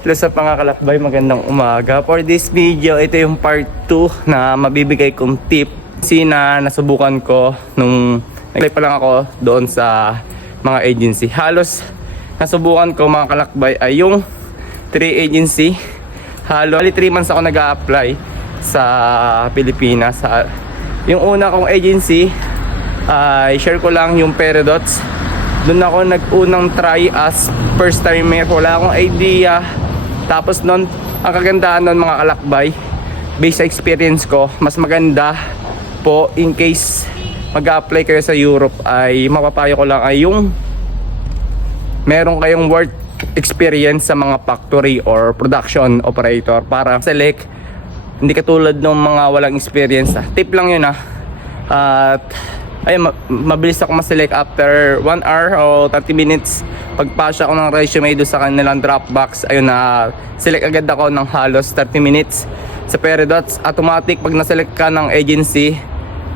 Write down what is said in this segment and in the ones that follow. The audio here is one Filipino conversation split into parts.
Hello sa pangakalakbay, magandang umaga. For this video, ito yung part 2 na mabibigay kong tip. Nasubukan ko nung nag-apply pa lang ako doon sa mga agency. Halos nasubukan ko mga kalakbay ay yung 3 agency. Halos 3 months ako nag-a-apply sa Pilipinas. Yung una kong agency, share ko lang yung Peredots. Doon ako nag-unang try as first timer. Wala akong idea. Tapos nun, ang kagandahan nun mga kalakbay, based sa experience ko, mas maganda po in case mag-apply kayo sa Europe, ay mapapayo ko lang ay yung meron kayong work experience sa mga factory or production operator para select. Hindi katulad ng mga walang experience. Tip lang yun At ayun, mabilis ako ma-select after 1 hour o 30 minutes. Pagpasya ako ng resume doon sa kanilang Dropbox, ayun na select agad ako ng halos 30 minutes. Sa Peredots, automatic pag na-select ka ng agency,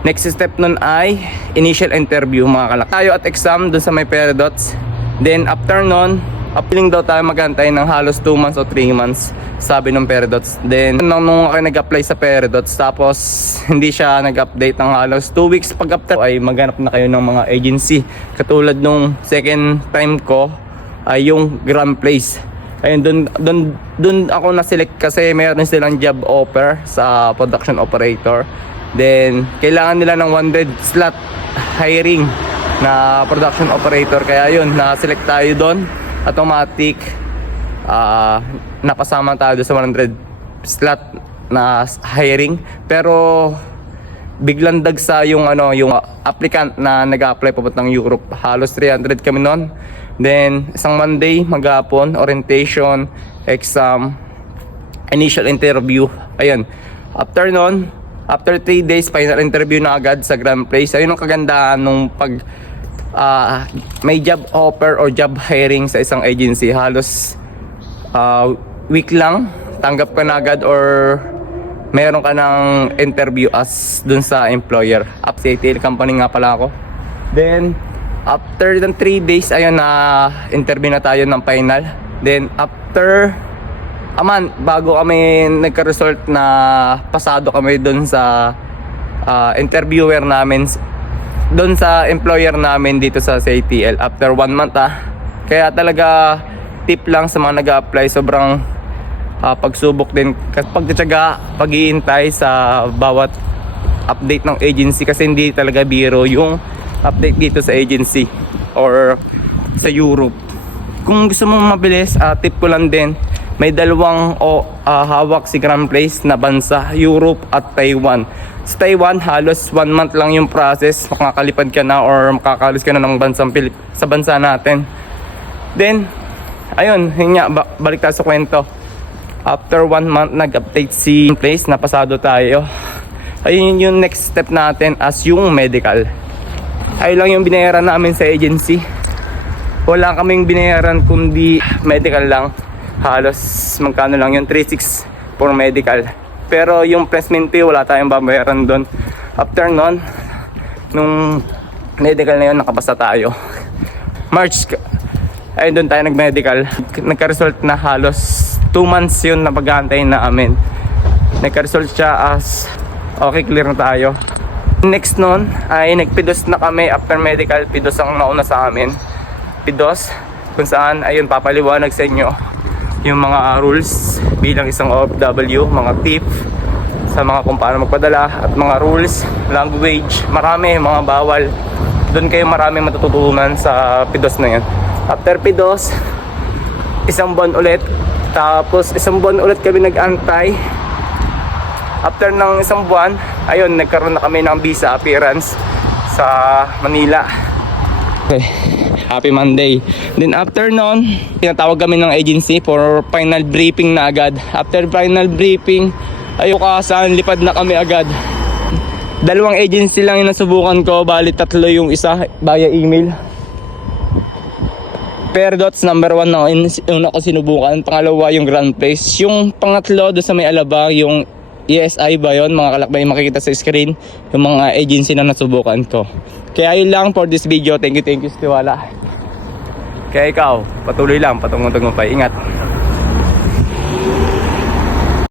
next step nun ay initial interview mga kalak. Tayo at exam doon sa may Peredots. Then after nun, appealing daw tayo magantay ng halos 2 months o 3 months, sabi ng Peredots. Then nung ako nag-apply sa Peredots, tapos hindi siya nag-update ng halos 2 weeks. Pag after ay maghanap na kayo ng mga agency. Katulad nung second time ko ay yung Grand Place. Ayun, dun ako na-select kasi meron silang job offer sa production operator. Then kailangan nila ng 100 slot hiring na production operator. Kaya yun, na-select tayo doon. Automatic, napasama tayo sa 100 slot na hiring. Pero biglang dagsa yung yung applicant na nag-apply papuntang Europe. Halos 300 kami noon. Then isang Monday maghapon, orientation, exam, initial interview. Ayun, after noon, after 3 days, final interview na agad sa Grand Place. Ayun ang kagandahan nung pag may job offer or job hiring sa isang agency. Halos week lang tanggap ka na agad or meron ka ng interview as dun sa employer. Upstate company nga pala ako. Then after ng 3 days, ayun na interview na tayo ng final. Then after bago kami nagka-result na pasado kami dun sa interviewer namin, doon sa employer namin dito sa CATL, after 1 month Kaya talaga tip lang sa mga nag-a-apply, sobrang pagsubok din, pagtitiyaga, pag-iintay sa bawat update ng agency, kasi hindi talaga biro yung update dito sa agency or sa Europe. Kung gusto mong mabilis, tip ko lang din, may dalawang hawak si Grand Place na bansa, Europe at Taiwan. Sa Taiwan, halos 1 month lang yung process, makakalipad ka na or makakalis ka na ng sa bansa natin. Then ayun, balik tayo sa kwento. After 1 month, nag-update si Place na pasado tayo. Ayun yung next step natin as yung medical. Ayun lang yung binayaran namin sa agency. Wala kaming binayaran kundi medical lang. Halos magkano lang yung 3,600 for medical. Pero yung placement fee, wala tayong babayaran doon. After nun, nung medical na yun, nakapasa tayo. March, ayun doon tayo nag-medical. Nagka-result na halos 2 months yun na pag-aantay na amin. Nagka-result siya as okay, clear na tayo. Next nun ay nagpidos na kami. After medical, pidos ang nauna sa amin. Pidos, kung saan, ayun, papaliwanag sa inyo yung mga rules bilang isang OFW, mga tip sa mga kung paano magpadala, at mga rules, language, marami, mga bawal. Doon kayo marami matututunan sa pidos na yan. After pidos, 1 buwan ulit. Tapos 1 buwan ulit kami nag-antay. After ng 1 buwan, ayun, nagkaroon na kami ng visa appearance sa Manila. Okay, happy Monday. Then after nun, tinatawag kami ng agency for final briefing na agad. After final briefing, ayun, saan lipad na kami agad. 2 agency lang yung nasubukan ko, bali 3 yung isa via email. Peredots number 1 na yung ako sinubukan, pangalawa yung Grand Place, yung pangatlo doon sa may Alabang, yung ESI ba yun, mga kalakbay, makikita sa screen yung mga agency na nasubukan ko. Kaya yun lang for this video. Thank you Stiwala. Kaya ikaw, patuloy lang, patungong-tungong pa. Ingat.